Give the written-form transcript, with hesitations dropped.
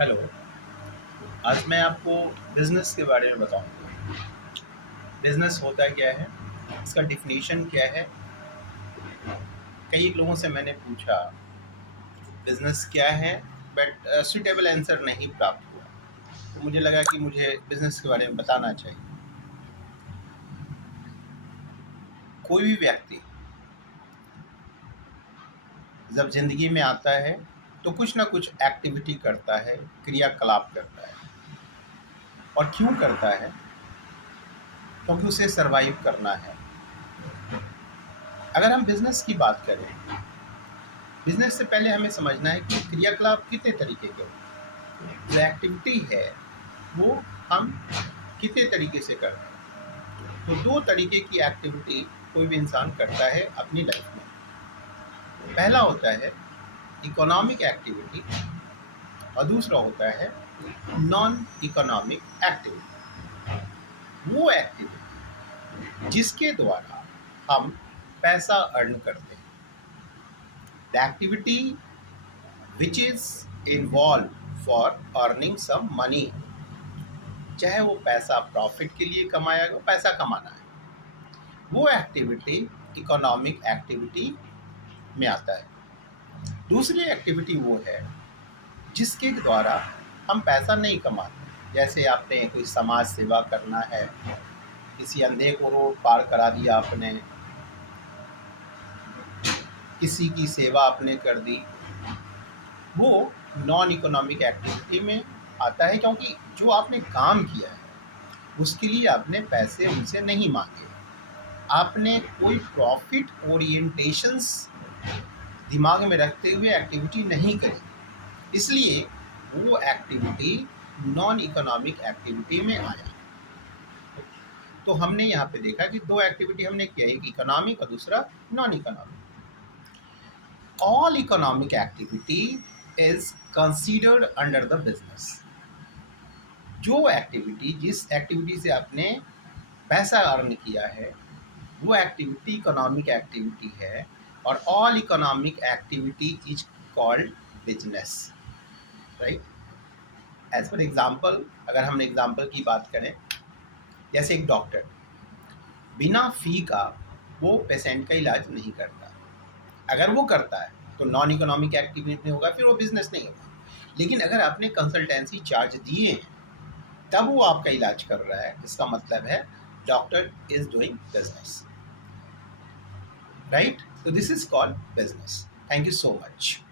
Hello. आज मैं आपको बिज़नेस के बारे में बताऊंगा। बिज़नेस होता क्या है, इसका डिफिनीशन क्या है। कई लोगों से मैंने पूछा बिज़नेस क्या है, बट सूटेबल आंसर नहीं प्राप्त हुआ। तो मुझे लगा कि मुझे बिज़नेस के बारे में बताना चाहिए। कोई भी व्यक्ति जब ज़िंदगी में आता है तो कुछ ना कुछ एक्टिविटी करता है, क्रियाकलाप करता है। और क्यों करता है? क्योंकि उसे सरवाइव करना है। अगर हम बिज़नेस की बात करें, बिजनेस से पहले हमें समझना है कि क्रियाकलाप कितने तरीके के होते हैं। जो एक्टिविटी है वो हम कितने तरीके से करते हैं। तो दो तरीके की एक्टिविटी कोई भी इंसान करता है अपनी लाइफ में। पहला होता है इकोनॉमिक एक्टिविटी और दूसरा होता है नॉन इकोनॉमिक एक्टिविटी। वो एक्टिविटी जिसके द्वारा हम पैसा अर्न करते हैं। The activity which is involved for earning some money। चाहे वो पैसा प्रॉफिट के लिए कमाया गया, पैसा कमाना है, वो एक्टिविटी इकोनॉमिक एक्टिविटी में आता है। दूसरी एक्टिविटी वो है जिसके द्वारा हम पैसा नहीं कमाते। जैसे आपने कोई समाज सेवा करना है, किसी अंधे को रोड पार करा दिया आपने, किसी की सेवा आपने कर दी, वो नॉन इकोनॉमिक एक्टिविटी में आता है। क्योंकि जो आपने काम किया है उसके लिए आपने पैसे उनसे नहीं मांगे, आपने कोई प्रॉफिट ओरिएंटेशंस दिमाग में रखते हुए एक्टिविटी नहीं करी, इसलिए वो एक्टिविटी नॉन इकोनॉमिक एक्टिविटी में आया। तो हमने यहाँ पे देखा कि दो एक्टिविटी हमने किया, एक इकोनॉमिक और दूसरा non economic. All economic activity is considered under the business. जो एक्टिविटी, जिस एक्टिविटी से आपने पैसा अर्न किया है, वो एक्टिविटी इकोनॉमिक एक्टिविटी है। और all economic activity is called business, right. As per example, अगर हम एग्जाम्पल की बात करें, जैसे एक डॉक्टर बिना फी का वो पेशेंट का इलाज नहीं करता। अगर वो करता है तो नॉन इकोनॉमिक एक्टिविटी होगा, फिर वो बिजनेस नहीं होगा। लेकिन अगर आपने कंसल्टेंसी चार्ज दिए हैं तब वो आपका इलाज कर रहा है, इसका मतलब है doctor is doing business, right. So this is called business. Thank you so much.